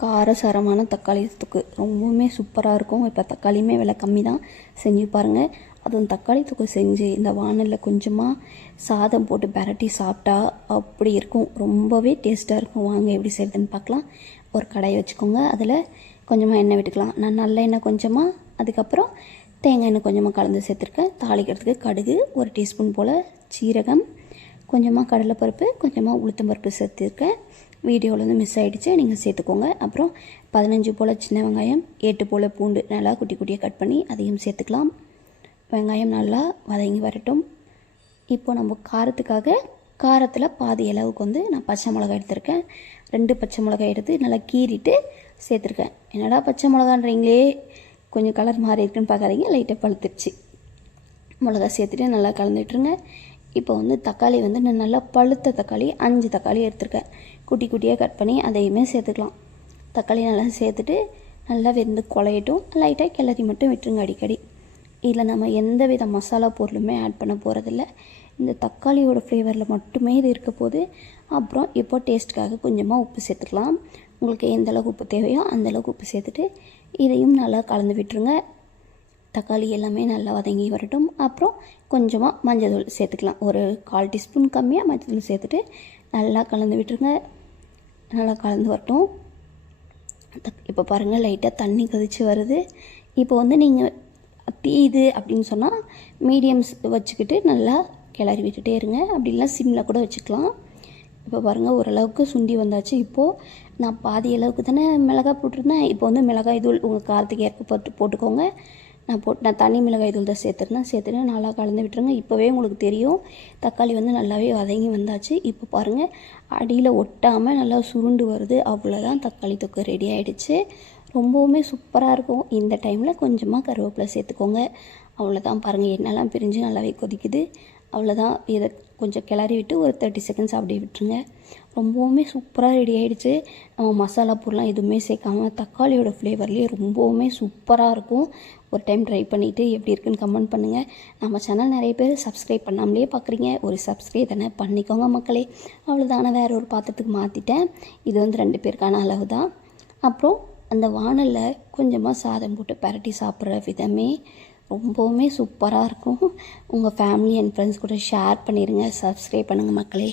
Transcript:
காரசாரமான தக்காளி தொக்கு ரொம்பவுமே சூப்பராக இருக்கும். இப்போ தக்காளியுமே விலை கம்மி தான், செஞ்சு பாருங்கள். அதுவும் தக்காளி தொக்கு செஞ்சு இந்த வானலில் கொஞ்சமாக சாதம் போட்டு பரட்டி சாப்பிட்டா அப்படி இருக்கும், ரொம்பவே டேஸ்ட்டாக இருக்கும். வாங்க எப்படி செய்யுதுன்னு பார்க்கலாம். ஒரு கடாயை வச்சுக்கோங்க, அதில் கொஞ்சமாக எண்ணெய் விட்டுக்கலாம். நான் நல்ல எண்ணெய் கொஞ்சமாக, அதுக்கப்புறம் தேங்காய் எண்ணெய் கொஞ்சமாக கலந்து சேர்த்துருக்கேன். தாளிக்கிறதுக்கு கடுகு 1 டீஸ்பூன் போல், சீரகம், கொஞ்சமாக கடலைப்பருப்பு, கொஞ்சமாக உளுத்தம்பருப்பு சேர்த்துருக்கேன். வீடியோவில் வந்து மிஸ் ஆகிடுச்சு, நீங்கள் சேர்த்துக்கோங்க. அப்புறம் 15 போல் சின்ன வெங்காயம், 8 போல் பூண்டு நல்லா குட்டி குட்டியாக கட் பண்ணி அதையும் சேர்த்துக்கலாம். வெங்காயம் நல்லா வதங்கி வரட்டும். இப்போ நம்ம காரத்தில் பாதி அளவுக்கு வந்து நான் பச்சை மிளகாய் எடுத்திருக்கேன். 2 பச்சை மிளகாய் எடுத்து நல்லா கீறிட்டு சேர்த்துருக்கேன். என்னடா பச்சை மிளகான்றீங்களே, கொஞ்சம் கலர் மாறி இருக்குன்னு பார்க்காதீங்க, லைட்டாக பழுத்துருச்சு. மிளகா சேர்த்துட்டு நல்லா கலந்துட்டுருங்க. இப்போ வந்து தக்காளி வந்து நான் நல்லா பழுத்த தக்காளி 5 தக்காளி எடுத்துருக்கேன். குட்டி குட்டியாக கட் பண்ணி அதையுமே சேர்த்துக்கலாம். தக்காளி நல்லா சேர்த்துட்டு நல்லா வெந்து குழையட்டும். லைட்டாக கிளறி மட்டும் விட்டுருங்க அடிக்கடி. இதில் நம்ம எந்த வித மசாலா பொருளுமே ஆட் பண்ண போகிறதில்ல. இந்த தக்காளியோட ஃப்ளேவரில் மட்டுமே இது இருக்க போது. அப்புறம் இப்போ டேஸ்ட்டுக்காக கொஞ்சமாக உப்பு சேர்த்துக்கலாம். உங்களுக்கு எந்த அளவுக்கு உப்பு தேவையோ அந்தளவுக்கு உப்பு சேர்த்துட்டு இதையும் நல்லா கலந்து விட்டுருங்க. தக்காளி எல்லாமே நல்லா வதங்கி வரட்டும். அப்புறம் கொஞ்சமாக மஞ்சள் தூள் சேர்த்துக்கலாம். ஒரு 1/4 டீஸ்பூன் கம்மியாக மஞ்சள் தூள் சேர்த்துட்டு நல்லா கலந்து விட்டுருங்க. நல்லா கலந்து வரட்டும். இப்போ பாருங்கள், லைட்டாக தண்ணி கொதிச்சு வருது. இப்போ வந்து நீங்கள் தீது அப்படின்னு சொன்னால் மீடியம்ஸ் வச்சுக்கிட்டு நல்லா கிளறி விட்டுட்டே இருங்க. அப்படி இல்லைனா சிம்மில் கூட வச்சுக்கலாம். இப்போ பாருங்கள், ஓரளவுக்கு சுண்டி வந்தாச்சு. இப்போது நான் பாதி அளவுக்கு தானே மிளகாய் போட்டிருந்தேன். இப்போ வந்து மிளகாய் தூள் உங்கள் காரத்துக்கு ஏற்ப போட்டுக்கோங்க. நான் தனி மிளகாய் தூள் தான் சேர்த்துட்டு நல்லா கலந்து விட்டுருங்க. இப்போவே உங்களுக்கு தெரியும் தக்காளி வந்து நல்லாவே வதங்கி வந்தாச்சு. இப்போ பாருங்கள், அடியில் ஒட்டாமல் நல்லா சுருண்டு வருது. அவ்வளோதான், தக்காளி தொக்கு ரெடி ஆகிடுச்சு. ரொம்பவுமே சூப்பராக இருக்கும். இந்த டைமில் கொஞ்சமாக கருவேப்பிலை சேர்த்துக்கோங்க. அவ்வளோதான், பாருங்கள் எண்ணெய்லாம் பிரிஞ்சு நல்லாவே கொதிக்குது. அவ்வளோதான், இதை கொஞ்சம் கிளறி விட்டு ஒரு 30 செகண்ட்ஸ் அப்படியே விட்டுருங்க. ரொம்பவுமே சூப்பராக ரெடி ஆகிடுச்சு. நம்ம மசாலா பொருள்லாம் எதுவுமே சேர்க்காமல் தக்காளியோட ஃப்ளேவர்லேயே ரொம்பவுமே சூப்பராக இருக்கும். ஒரு டைம் ட்ரை பண்ணிவிட்டு எப்படி இருக்குன்னு கமெண்ட் பண்ணுங்கள். நம்ம சேனல் நிறைய பேர் சப்ஸ்கிரைப் பண்ணாமலே பார்க்குறீங்க. ஒரு சப்ஸ்கிரைப் தானே பண்ணிக்கோங்க மக்களே. அவ்வளோதான, வேறு ஒரு பாத்திரத்துக்கு மாற்றிட்டேன். இது வந்து 2 பேருக்கான அளவு தான். அப்புறம் அந்த வானலில் கொஞ்சமாக சாதம் போட்டு பரட்டி சாப்பிட்ற விதமே ரொம்பவுமே சூப்பராக இருக்கும். உங்கள் ஃபேமிலி அண்ட் ஃப்ரெண்ட்ஸ் கூட ஷேர் பண்ணிடுங்க. சப்ஸ்கிரைப் பண்ணுங்கள் மக்களே.